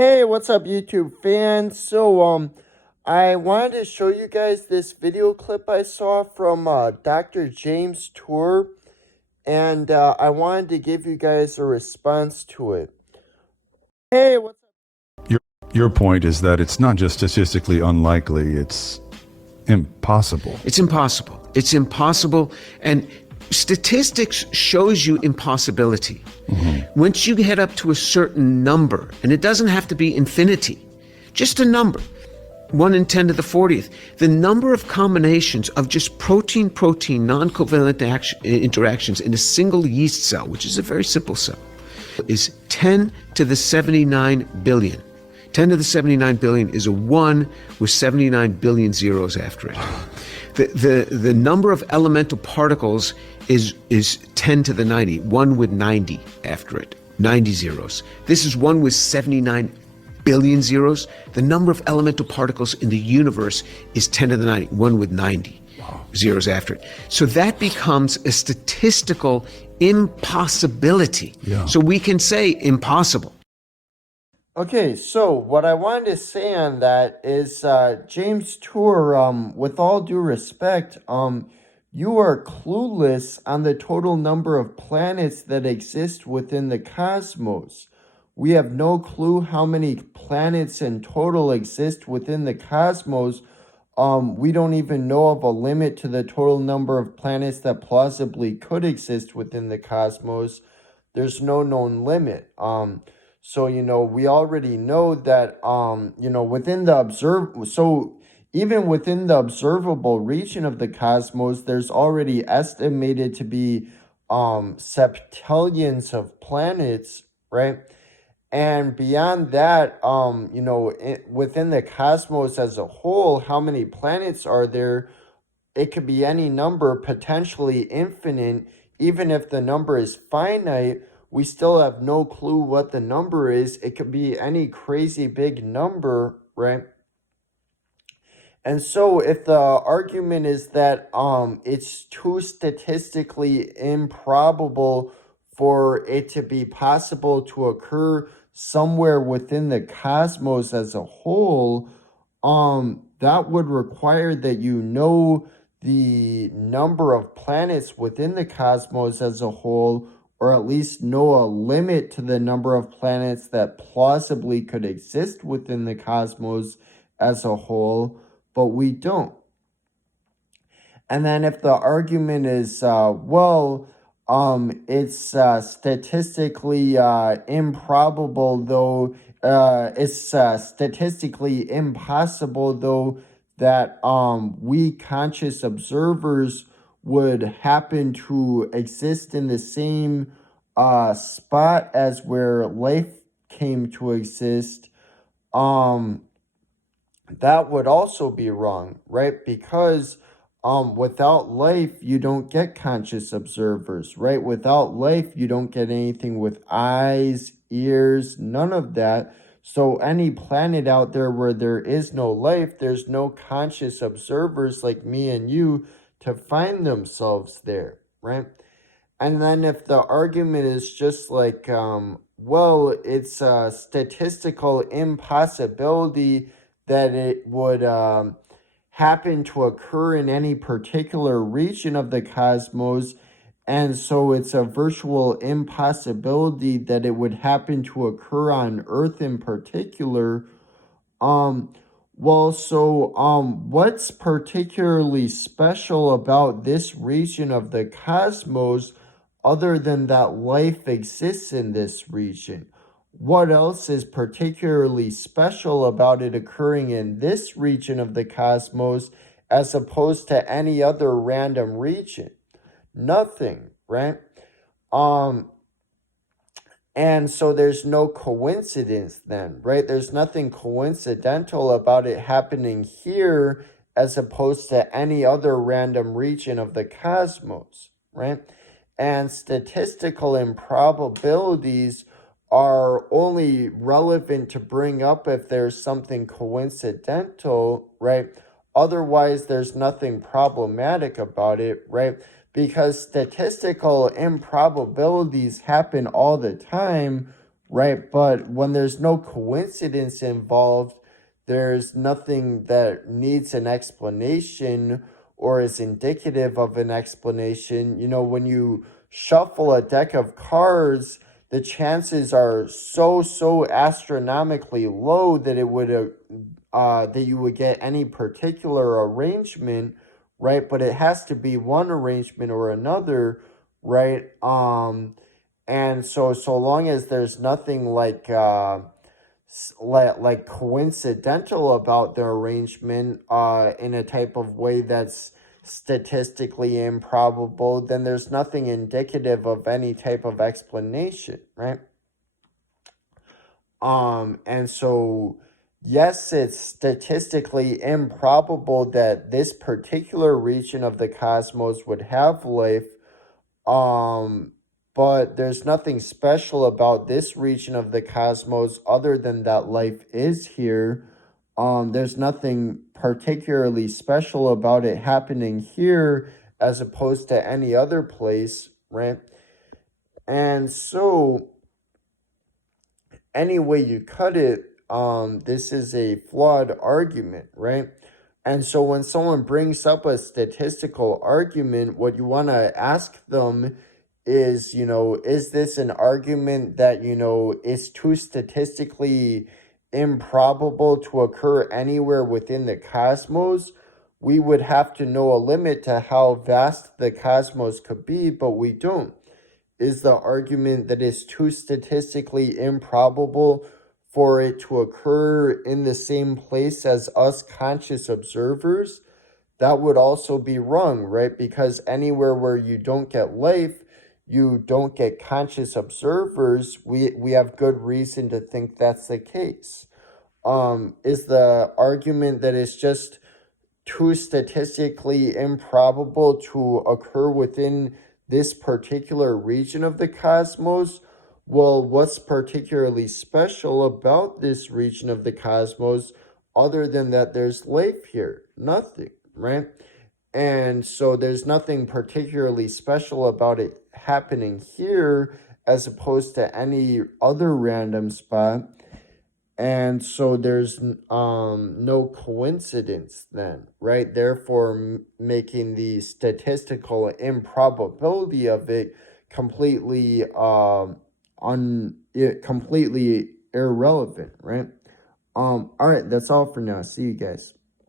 Hey, what's up, YouTube fans? I wanted to show you guys this video clip I saw from Dr. James Tour, and I wanted to give you guys a response to it. Hey, what's up? Your point is that it's not just statistically unlikely, it's impossible. It's impossible. It's impossible. And statistics shows you impossibility. Once you get up to a certain number, and it doesn't have to be infinity, just a number, 1 in 10 to the 40th, the number of combinations of just protein-protein non-covalent interactions in a single yeast cell, which is a very simple cell, is 10 to the 79 billion. 10 to the 79 billion is a 1 with 79 billion zeros after it. The number of elemental particles is 10 to the 90, 1 with 90 after it, 90 zeros. This is 1 with 79 billion zeros. The number of elemental particles in the universe is 10 to the 90, 1 with 90 zeros after it. So that becomes a statistical impossibility. Yeah. So we can say impossible. Okay, so what I wanted to say on that is, James Tour, with all due respect, you are clueless on the total number of planets that exist within the cosmos. We have no clue how many planets in total exist within the cosmos. We don't even know of a limit to the total number of planets that plausibly could exist within the cosmos. There's no known limit. So, we already know that, within the even within the observable region of the cosmos, there's already estimated to be septillions of planets, right? And beyond that, within the cosmos as a whole, how many planets are there? It could be any number, potentially infinite. Even if the number is finite, we still have no clue what the number is. It could be any crazy big number, right? And so if the argument is that it's too statistically improbable for it to be possible to occur somewhere within the cosmos as a whole, that would require that you know the number of planets within the cosmos as a whole, or at least know a limit to the number of planets that plausibly could exist within the cosmos as a whole, but we don't. And then if the argument is, it's statistically improbable, though, it's statistically impossible, though, that we conscious observers would happen to exist in the same spot as where life came to exist, that would also be wrong, right? Because without life, you don't get conscious observers, right? Without life, you don't get anything with eyes, ears, none of that. So any planet out there where there is no life, there's no conscious observers like me and you to find themselves there, right? And then if the argument is just like, it's a statistical impossibility that it would happen to occur in any particular region of the cosmos, and so it's a virtual impossibility that it would happen to occur on Earth in particular. What's particularly special about this region of the cosmos other than that life exists in this region? What else is particularly special about it occurring in this region of the cosmos as opposed to any other random region? Nothing, right? And so there's no coincidence then, right? There's nothing coincidental about it happening here as opposed to any other random region of the cosmos, right? And statistical improbabilities are only relevant to bring up if there's something coincidental, right? Otherwise, there's nothing problematic about it, right? Because statistical improbabilities happen all the time, right? But when there's no coincidence involved, there's nothing that needs an explanation or is indicative of an explanation. You know, when you shuffle a deck of cards, the chances are so astronomically low that it would that you would get any particular arrangement, right? But it has to be one arrangement or another, right? And so long as there's nothing like coincidental about the arrangement in a type of way that's statistically improbable, then there's nothing indicative of any type of explanation, right? And so yes, it's statistically improbable that this particular region of the cosmos would have life. Um, but there's nothing special about this region of the cosmos other than that life is here. There's nothing particularly special about it happening here as opposed to any other place, right? And so any way you cut it, this is a flawed argument, right? And so when someone brings up a statistical argument, what you want to ask them is, is this an argument that, is too statistically improbable to occur anywhere within the cosmos? We would have to know a limit to how vast the cosmos could be, but we don't. Is the argument that it's too statistically improbable for it to occur in the same place as us conscious observers? That would also be wrong, right? Because anywhere where you don't get life, you don't get conscious observers. We have good reason to think that's the case. Is the argument that it's just too statistically improbable to occur within this particular region of the cosmos? Well, what's particularly special about this region of the cosmos other than that there's life here? Nothing, right? And so there's nothing particularly special about it happening here as opposed to any other random spot. And so there's no coincidence then, right? Therefore, making the statistical improbability of it completely completely irrelevant, right? All right, that's all for now. See you guys.